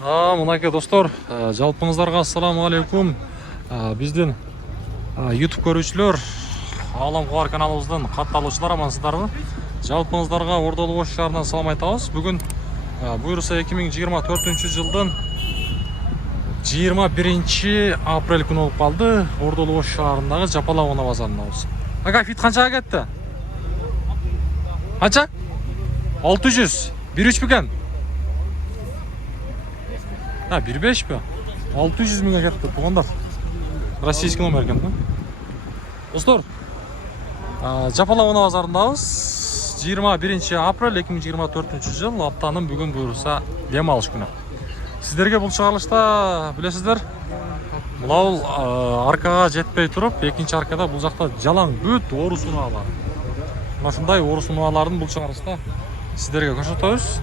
Мынакей достор, жалпыңыздарга ассаламу алейкум. Биздин YouTube көрүүчүлөр, Алам Кубар каналыбыздын катталуучулар амансыздарбы? Жалпыңыздарга Ордолу Ош шаарынан салам айтабыз. Бүгүн буюрса 2024 жылдын 21 апрель күнү болуп калды. Ордолу Ош шаарындагы Жапала Оона базарындабыз. Ага, фит канчага кетти? Канча? 600. 1.3 бекен? 1.5 бе? 600 миңге кетті туғандар. Российский номер екен, да? Достор, Жапала Оона базарындабыз. 21 апрель 2024 жыл, аптанын бүгін буюрса дем алыш күнү. Сиздерге бул чыгарылышта билесиздер, мынау аркага жетпей туруп, экинчи аркада бул жакта жалаң бүт орус унаалар. Мына ушундай орус унаалардын бул чыгарылышта сиздерге көрсөтөбүз.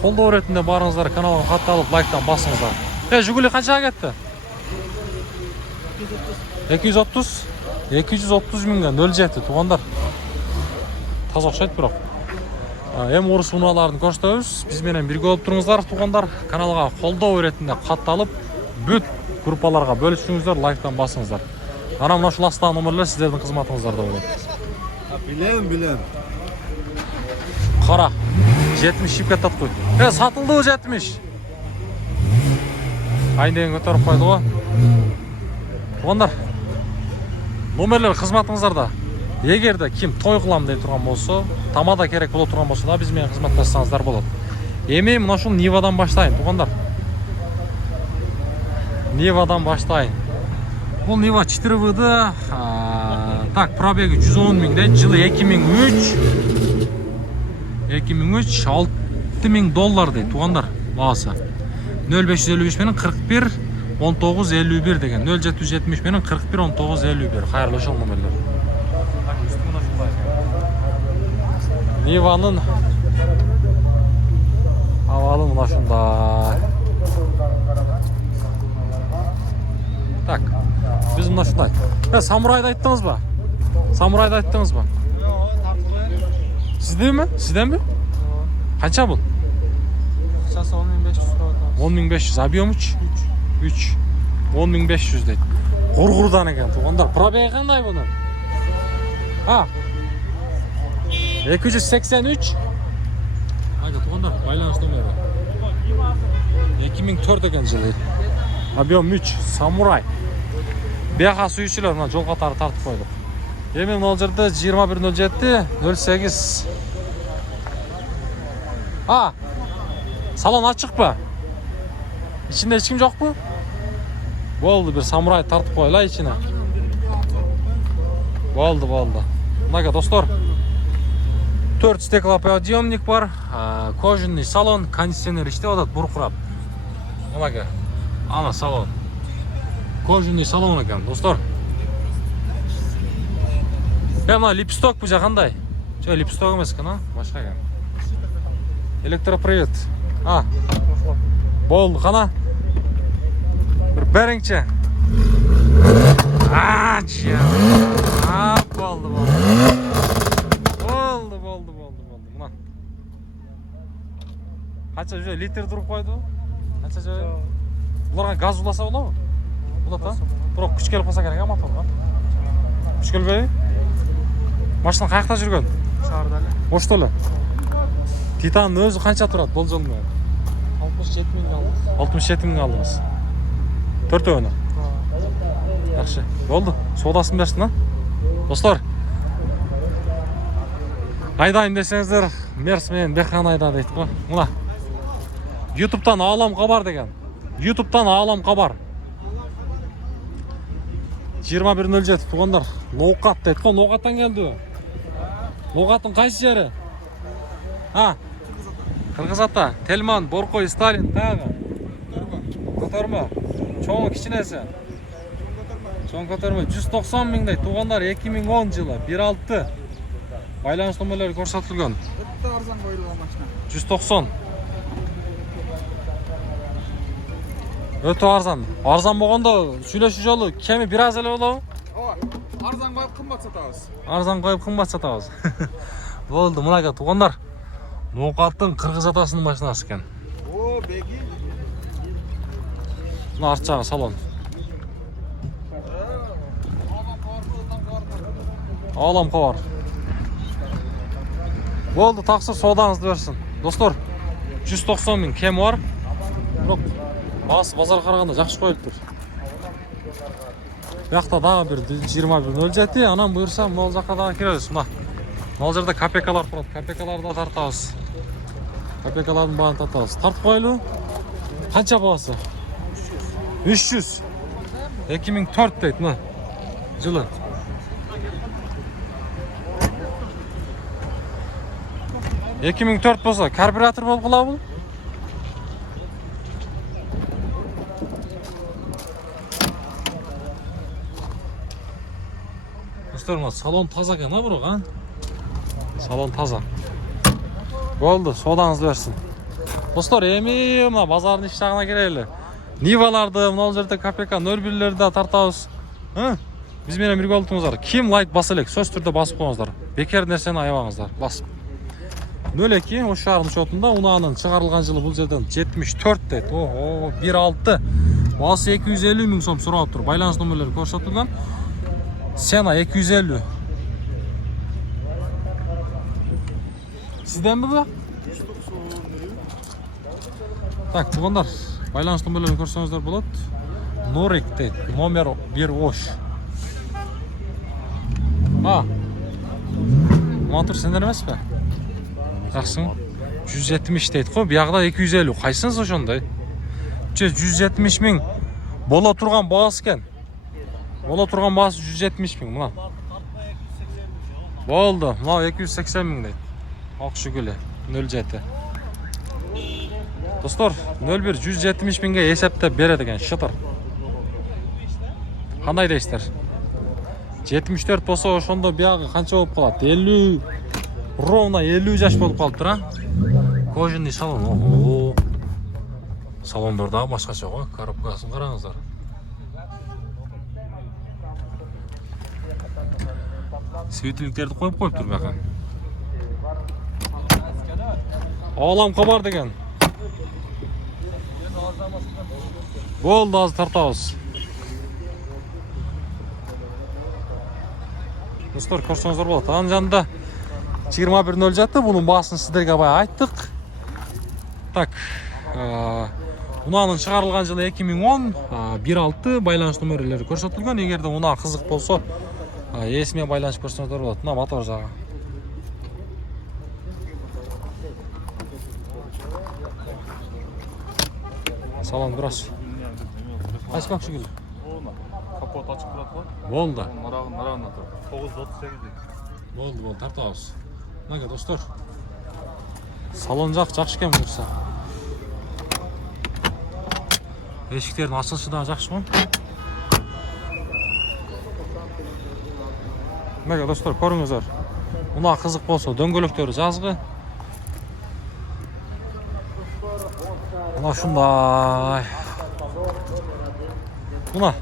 Колдоо иретинде барыңыздар, каналга катталып, лайктан басыңыздар. Жигули канчага кетти? 230. 230 миңге 07 тугандар. Таза окшойт бирок. Эми орус унааларын көрсөтөбүз. Биз менен бирге болуп туруңуздар тугандар. Каналга колдоо иретинде катталып, бүт группаларга бөлүшүңүздөр, лайктан басыңыздар. Ана мына ушул астагы номерлер сиздердин кызматыңыздарда болот. Билем. Кара. 70 шип кеттат кой. Сатылды 70. Айнеген көтөрүп койду го. Тугандар, номерлер кызматыңыздарда. Эгерде ким той кылам деп турган болсо, тамада керек боло турган болсо да биз менен кызматташсаңыздар болот. Эми мына ушул Нивадан баштайын, тугандар. Нивадан баштайын. Бул Нива 4В, так, пробеги 110 миңден, жылы 2003. 2003 $6,000 дейді туғандар бағасы. 0555 менен 41 1951 деген. 0770 менен 41 1951. Хайырлы жол номерлер. Ниванын авалы мына ушундай. Так, биз мына ушундай. Самурайды айттыңыз ба? Самурайды айттыңыз ба? Сизден бе? Қанша бұл? Ақшасы 10.500 10.500, объемыч? 3. 10.500 дейді. Құрғырдан екен туғандар. Пробеги қандай бұны? 283. Айда туғандар, байланыш номері. 2004 екен жылы. Объем 3, самурай. Бияқа сүйішілер, жол қатары тартып қойдық. Эми мына жерде 2107 08. Салон ачык ба? Ичинде эч ким жокпу? Болду, бир самурай тартып койла ичине. Болду. Мынага достор, 4 стеклоподъемник бар, кожаный салон, кондиционер иштеп атат буркурап. Мынага, ана салон. Кожаный салон экен, достор. Мына липсток бу жакандай. Липсток эмес экен, башка экен. Электропривод. Болду, кана. Бир бериңче. Болду. Мына. Канча литр туруп койду? Канча жөө? Буларга газ уласа болобу? Булат, бирок күч келип калса керек моторго. Күч келбейби? Машина каякта жүргөн? Шаарда эле. Ошто эле. Титанын өзү канча турат болжолдо? 67 миң алдым. 67 миң алдыңыз. Төртөөнү. Жакшы. Болду. Соодасын берсин, Достор. Айдайын десеңиздер, Мерс менен Бехан айда дейт го. Мына. YouTube'дан Алам Кабар деген. YouTube'дан Алам Кабар. 2107 тугандар. Ноокат дейт го. Ноокаттан келди. Ноокаттын кайсы жери? Кыргыз ата, Телман, Боркой, Сталин, тагы. Көтөрмө. Чоңу кичинеси. Чоң көтөрмө. 190 миңдей тугандар 2010 жылы 1.6. Байланыш номерлери көрсөтүлгөн. Өтө арзан коюлган машина. 190. Өтө арзан. Арзан болгондо сүйлөшүү жолу кеми бир аз эле болобу? Арзан коюп кымбат сатабыз. Арзан коюп кымбат сатабыз. Болду, мынага тугандар. Ноокаттын кыргыз атасынын машинасы экен. Беги. Mına arт жағы салон. Аламқа бар. Болды, тақсыр содаңызды берсін. Достар, 190 мың кем бар. Бірақ басы базар қарағанда жақсы қойылып тұр. Бұяқта дағы бір 21.07, анан бұйырса мынау жаққа дағы кереміз. Мынау жерде КПК-лар тұрады. КПК-ларды тартамыз. КПК-лардың бағын тартамыз. Тартып қойылу. Қанша бағасы? 300. 2004 дейді, мына жылы. 2004 болса, карбюратор болып қала бұл. Достар, салон таза екен, бұрық, салон таза. Болды, содаңызды берсін. Достар, еме мына базардың іш жағына керейлі. Ниваларды, мынау жерде КПК 01-лерді тартауыз. Біз менен бірге болдыңыздар. Ким лайк басылек, сөз түрде басып қойыңыздар. Бекер нәрсені аябаңыздар. Басып. 02 осы шағырдың шотында ұнағының шығарылған жылы бұл жерден 74 дейді. 1.6. Басы 250 мың сом сұрап тұр. Байланыс номерлері көрсетілген. Сена 250. Сізден бі? Так, туғандар. Байланыс номерлерін көрсеңіздер болады. Норик дейді. Номер 1 ош. Матур сендер емес пе? Жақсың? 170 дейді қой. Бұяғда 250. Қайсыңыз ошондай? 170 мың. Бола тұрған бағасы кен. Бола тұрған бағасы 170 мың. Мұна. Болды. Мұна 280 мың дейді. Ақшы гүлі. 07. Достар, 01 170 мыңға есептеп береді екен, шытыр. Қандай дейсіздер? 74 болса ошондо бияғы қанша болып қалады? 50. Ровно 50 жаш болып қалып тұр, Кожаный салон. Салондарда басқаша ғой, коробкасын қараңыздар. Светильниктерді қойып тұр бияқа. Аламқа бар деген. Болды, аз тартауыз. Достар, көрсеңіздер болады. Аның жанында 21.07, бұның басын сіздерге бай айттық. Так, ұнаның шығарылған жылы 2010, 1.6 байланыс номерлері көрсетілген. Егерде ұна қызық болса, есімен байланыс көрсеңіздер болады. Мұна мотор жағы. Салон біраз. Қайсықақ шүгіл? Капот açık тұрады ғой. Болды. Нарағына тұр. 938 дейді. Болды, тартауыз. Мұнаға, достар. Салон жақшы кен бұлырса. Ешіктердің ашылшы да жақшы мұн. Мұнаға, достар, көріңіздер. Мұна қызық болса, дөңгөліктері жазғы. Мұна шындай. Мұна.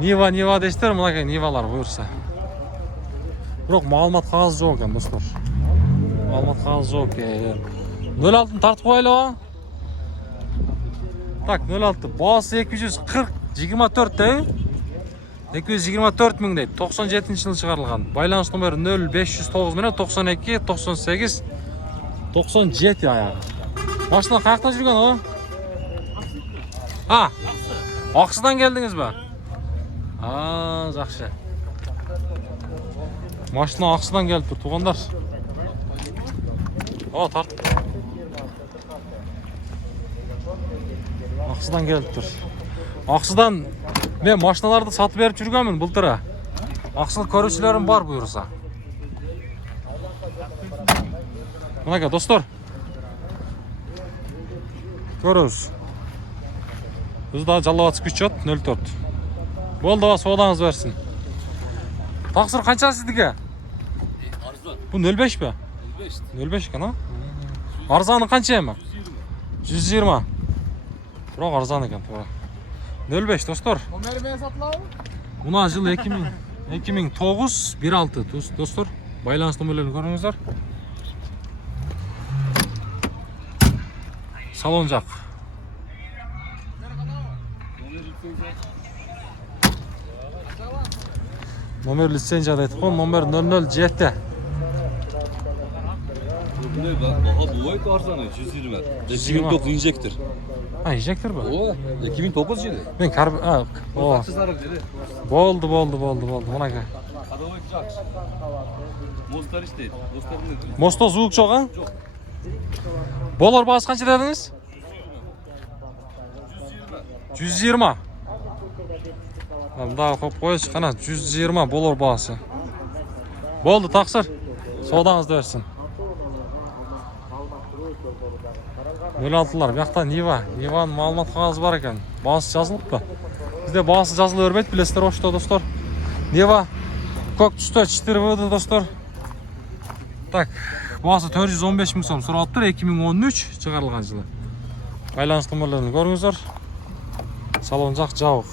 Нива дейсіздер, мұнаға Нивалар бұйырса. Бірақ мағлұмат қағазы жоқ екен, достар. Мағлұмат қағазы жоқ екен. 06-ын тартып қойылы ба? Так, 06. Басы 240-24 дейді. 224 мың дейді. 97 жылы шығарылған. Байланыс номері 0509 мені 92-98-97 аяғы. Машина қаяқта жүрген о? Ақсыдан келдіңіз ба? Жақшы. Машина Ақсыдан келіп тұр, туғандар. Тарт. Ақсыдан келіп тұр. Ақсыдан мен машиналарды сатып беріп жүргенмін бұлтыра. Ақсылық көрушілерім бар бұйырса. Мұнаға, достар. Көріңіз. Бізді жалауатсы күшчет 04. Болды ба, содаңыз берсін. Тақсыр қанша сіздіге? Бұл 05 бе? 05 екен, Арзаны қанша емі? 120. Бірақ арзан екен. 05, достар. Мұна жыл 2009, 1.6, достар. Байланыс номерлерін көріңіздер. Салон жақ. Номер лицензияда айтып қой, номер 007. Bunday baho bu ayt arzani 120. 2009 injektor. Ha, injektor bu. O 2009 yılı. Men o. Sizlarım dedi. Bo'ldi. Bunaqa. Adavoy Jax. Mostar işte. Mostar ne dedi? Mosto звук жоқ, а? Болор бағасы қанша дедіңіз? 120. Мында қойып қойшы, қана 120 болор бағасы. Болды, тақсыр. Содаңызды берсін. 06-лар, бұяқта Ниваның маалымат қағазы бар екен. Бағасы жазылып па? Бізде бағасы жазылы өрбейді, білесіздер ошта, достар. Нива көк түсті 4 достар. Так, бағасы 415 мың сом сұралып тұр, 2013 шығарылған жылы. Байланыс нөмірлерін көріңіздер. Салон жақ жауық.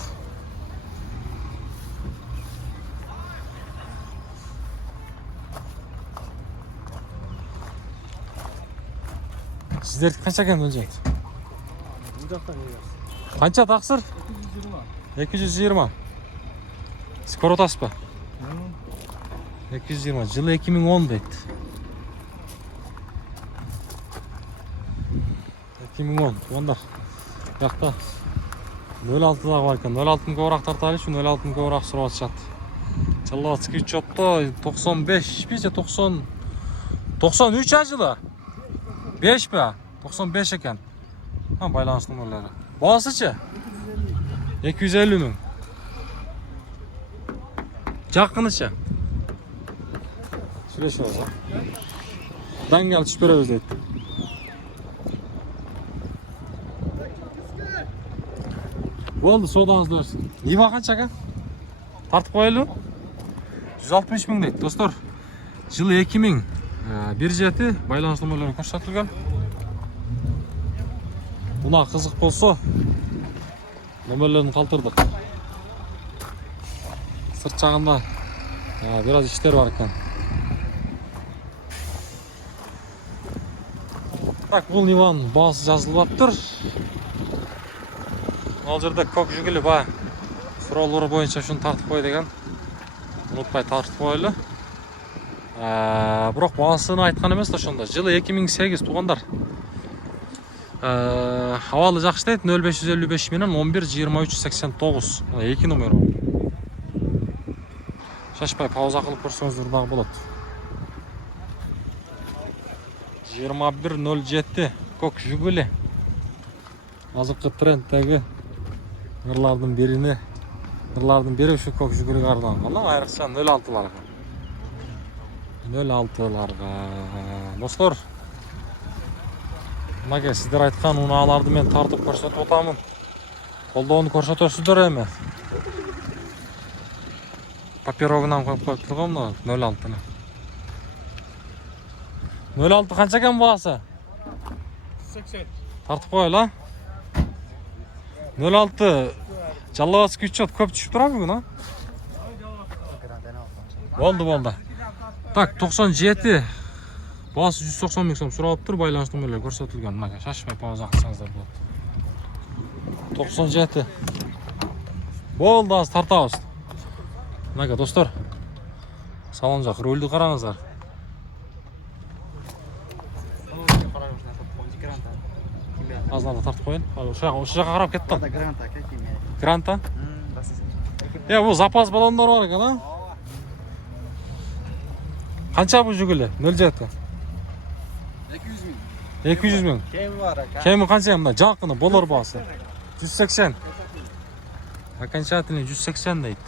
Сіздерді қанша екен өлжек? Қанша тақсыр? 220. Скоро отасыз ба? 220. Жылы 2010 дейді. 2010. Онда жақта 06-дағы бар екен. 06-ның көбірақ тарталы үшін 06-ның көбірақ сұрап атышады. Жыллатский учетта 95 бе, 90 93 жылы. 5 бе? 95 екен. Байланыс нөмірлері. Бағасы ше? 250 мың. Жаққыны ше? Сүреш олса. Дангал түшіп береміз дейді. Болды, содаңызды берсін. Нива қанша ка? Тартып қойылы? 160 мың дейді, достар. Жылы 2000. Bir jeti байланыс нөмірлері көрсетілген. Бұна қызық болса, нөмірлерін қалтырдық. Сырт жағында біраз іштер бар екен. Так, бұл Ниваның бағасы жазылып тұр. Ол жерде көк жүгілі ба. Сұраулары бойынша үшін тартып қой деген. Ұмытпай тартып қойлы. Бірақ бағасыны айтқан емес ошонда. Жылы 2008 туғандар. Хавалы жақшы дейді, 0555 менен 11-23-89. Екі номер бар. Шашпай пауза қылып көрсеңіздер дағы болады. 2107 көк жүгілі. Азыққы трендтегі ғырлардың бері үшін көк жүгілі қардан. Айрықша 06-ларға. 06-ларға. Достар, мұнаға сіздер айтқан ұналарды мен тартып көрсетіп отамын. Қолдауыны көрсетесіздер әме. Папировынан қойып тұрғым 06-ны. 06 қанша кәм бағасы? 80. Тартып қойыл, 06 жаллағасы күтшет көп түшіп тұра бүгін, Болды. Так, 97. Бағасы 190 мың сом сұралып тұр, байланыс нөмірлері көрсетілген. Мұнаға шашпай пауза қылсаңыздар болады. 97. Болды, аз тартауыз. Мұнаға, достар. Салон жақ, рөлді қараңыздар. Азынада тартып қойын. Осы жаққа қарап кеттім. Гранта? Бұл запас балондар бар екен, Қанша бұл жүгілі? 07. 200 мың. Кемі қанша мұнда? Жақыны, болар бағасы. 180. Окончательный 180 дейді.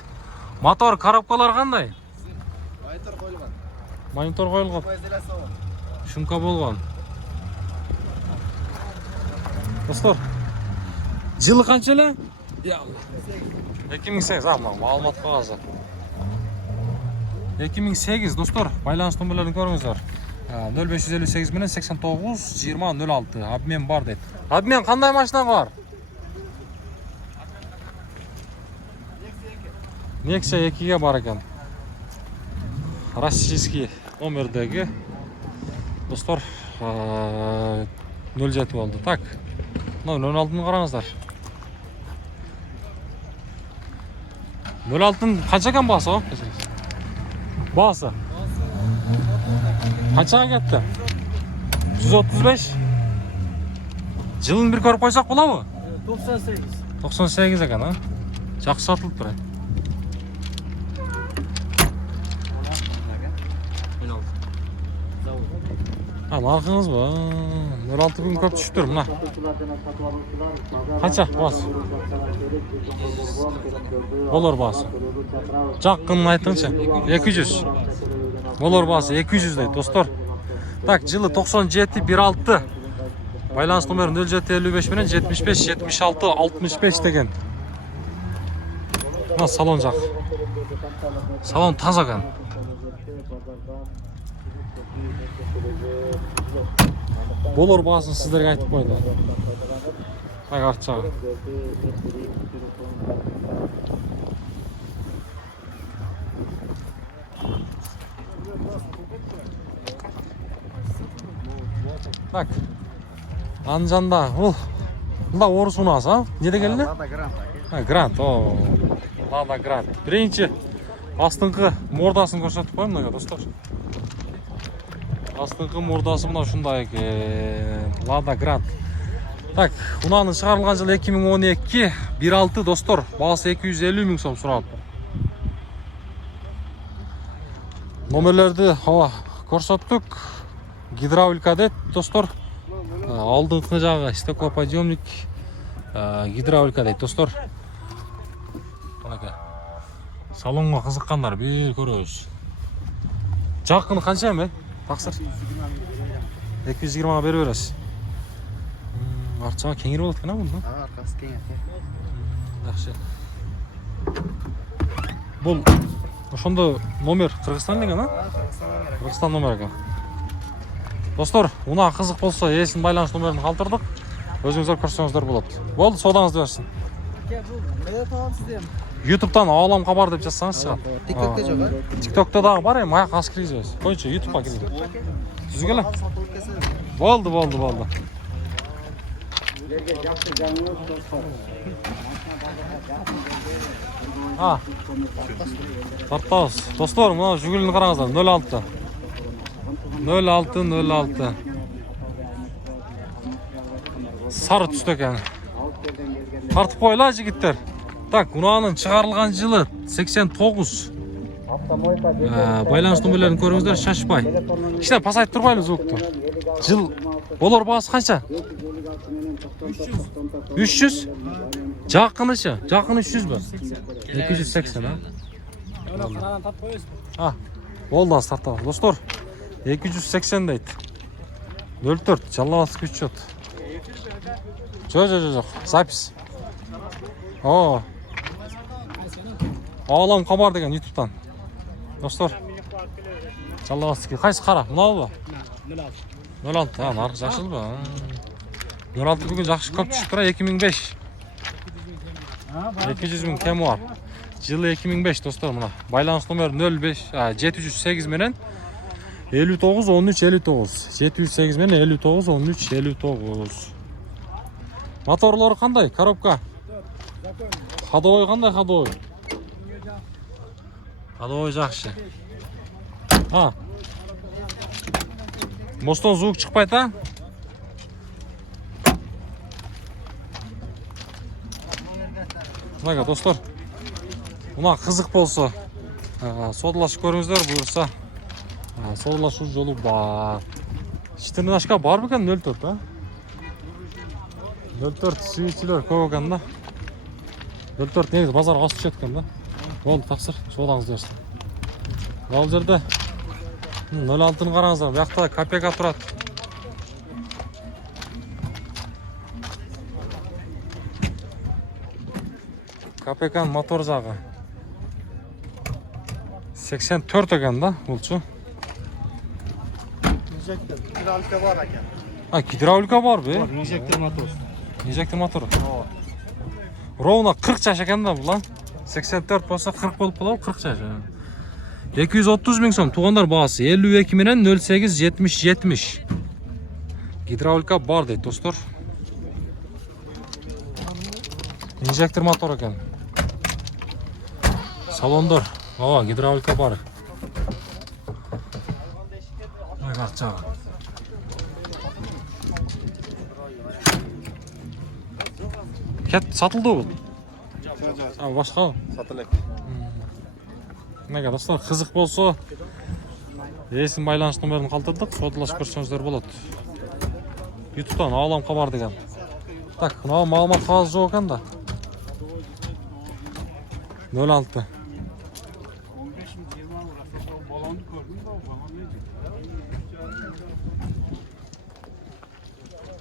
Мотор, коробкалар қандай? Монитор қойылған. Шумка болған. Достар, жылы қаншалы? 2008, мағлұмат қағазы. 2008, достар, байланыс нөмірлерін көріңіздер. 0558 менен 89-20-06 обмен бар дейді. Обмен қандай машина бар? Nexia 2-ге бар екен. Российский номердегі достар 07 болды. Так, 06-ны қараңыздар. 06-ның қанша кәм басы? Bağısı. Kaçağa gitti? 135. Жылын bir көріп қойсақ бола mı? 98. 98 ekan ha. Жақсы сатылып тұр. Narxınız bu. 16 gün köp düşüp тұр мына. Қанша бас? Болор басы. Жаққынын айтыңызшы. 200. Болор басы 200 дейді достар. Так, жылы 97-16. Байланыс номері 0755 менен 75-76-65 деген. Мына салон жақ. Салон таза екен. Болор басын сіздерге айтып қойды. Так, арт жағы. Так. Анжанда, бұл орыс ұнасы, а? Не дегенде? Lada Granta. Грант, о. Лада Грант. Бірінші астыңқы мордасын көрсетіп қойым мұнаға, достар. Астыңқы мордасы мұна шындай екен. Лада Грант. Так, ұнаның шығарылған жылы 2012, 1.6 достар. Бағасы 250 мың сом сұрап. Номерлерді көрсеттік. Гидравлика дед, достар. Алдыңқы жағы стеклоподъемник, гидравлика дейді достар. Салонға қызыққандар бел көріңіз. Жаққыны қанша еме? Тақсыр 220-ға беріп бересіз. Арт жағы кеңер болады екен бұнда? Арқасы кең екен. Жақсы. Бұл ошондо номер Кыргызстан деген, а? Кыргызстан номер екен. Достар, уна қызық болса, есін байланыс номерін қалтырдық. Өзіңіздер көрсеңіздер болады. Болды, содаңызды берсін. Неде табам сізден? Ютубтан Ауылым Хабар деп жазсаңыз шығады. Тиктокте жоқ, а? Тиктокта дағы бар, аяқ аз кіргізесіз. Қойшы, Ютубқа кіргізесіз. Түзгелі? Болды. Тартауыз. Достар, мұна жүгіліні қараңыздар. 06. Сары түсті екен. Тартып қойла жігіттер. Так, ұнаның шығарылған жылы 89. Байланыс номерлерін көріңіздер, шашпай. Кішіне пасайып тұрбайлы звукты. Жыл болор бағасы қанша? 300? Жақыны ше? Жақыны 300 бі? 280, а? Болды аз тартау. Достар, 280 дейді. 04, жаллаватсы күш жот. Жоқ, запись. Ауылым Хабар деген ютубтан. Достар, жаллаватсы күш. Қайсы қара? Мұнау ба? 06, нарық жақшыл ба? 06 бүгін жақшы көп түшіп тұра, 2005. 200 мың кемі бар. Жылы 2005 достар мұна. Байланыс номер 708 менен 59-13-59. 708 менен 59-13-59. Моторлары қандай? Коробка? Ходовой қандай ходовой? Ходовой жақшы. Мостан звук шықпайды, а? Мұнаға достар, мұна қызық болса, содалашы көріңіздер бұйырса, содалашу жолы бар. Штернашқа бар бекен 04, а? 04 свечилер көп екен да. 04 негізі базарға асып жеткен да. Болды, тақсыр, содаңыз дерсін. Ол жерде 06-ны қараңыздар, бұяқта копейка тұрады. Копейканың мотор жағы 84 екен да, бұлчу. Гидравлика бар екен. Гидравлика бар бе? Инжектор мотор. Инжектор мотор. Ровно 40 жаш екен да бұл, 84 болса 40 болып қалау, 40 жаш. 230 мың сом, туғандар бағасы 52 менен 08-70-70. Гидравлика бар дейді, достар. Инжектор мотор екен. Салондар, гидравлика бар. жағы. Кет сатылды бұл. Башқа. Сатылып. Мега достар, қызық болса, есім байланыш номерін қалтырдық, содалашып көрсеңіздер болады. YouTube'дан Алам хабар деген. Так, мынау маалымат қағазы жоқ екен да. 06.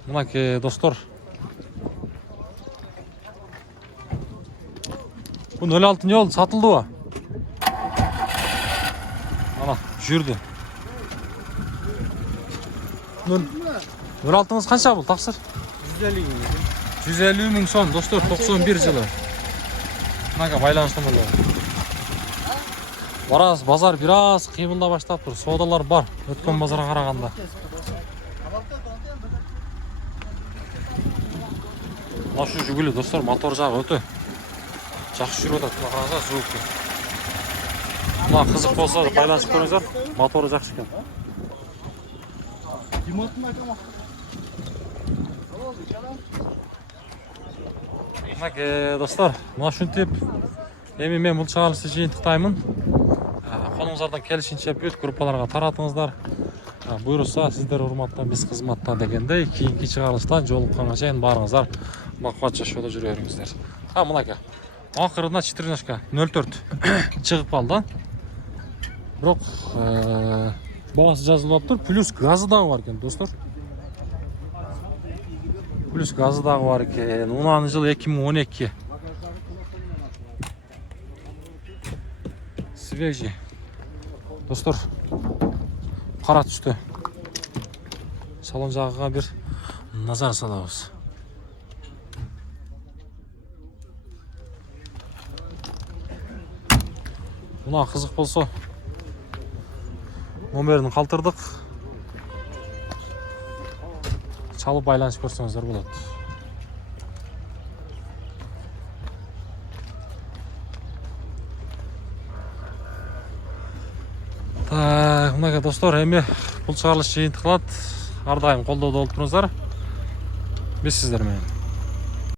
Мынаке достар. Bu 06 ne oldu? Satıldı o. Ana жүрді. 06'ңыз қанша бұл тақсыр? 150 gün. 150 мың сом достар, 91 жылы. Мынака байланыс номерлері. Барас базар біраз қимылда баштап тұр. Содалар бар өткен базарға қарағанда. Мына шу жүгілі достар, мотор жағы өте жақсы жүріп жатады. Қараңыздар, звук. Мына қызық болса байланысып көріңіздер, моторы жақсы екен. Мынаке достар, мына шүнтеп эми мен бұл чыгарылышты жиынтықтаймын. Қолыңыздардан келишинче бүт группаларға таратыңыздар. Бұйырса сіздер урматтан біз қызматта дегендей кейінгі чыгарылыштан жолыққанға шейін барыңыздар. Бақуатша шоуда жүрө бериңиздер. Мынаке ақырына 14.04 шығып қалды. Бирок бағасы жазылып тұр. Плюс газы дағы бар екен достар. Плюс газы дағы бар екен. 10 жыл 2012. Свежий. Достар, қара түсті. Салон жағыға бір назар саламыз. Мына қызық болса, номерін қалтырдық. Чалып байланысып көрсеңіздер болады. Мынаке достар, эми бұл чыгарылыш жиынтық қылады. Ардайым қолдауда болып тұрыңыздар. Біз сіздермен.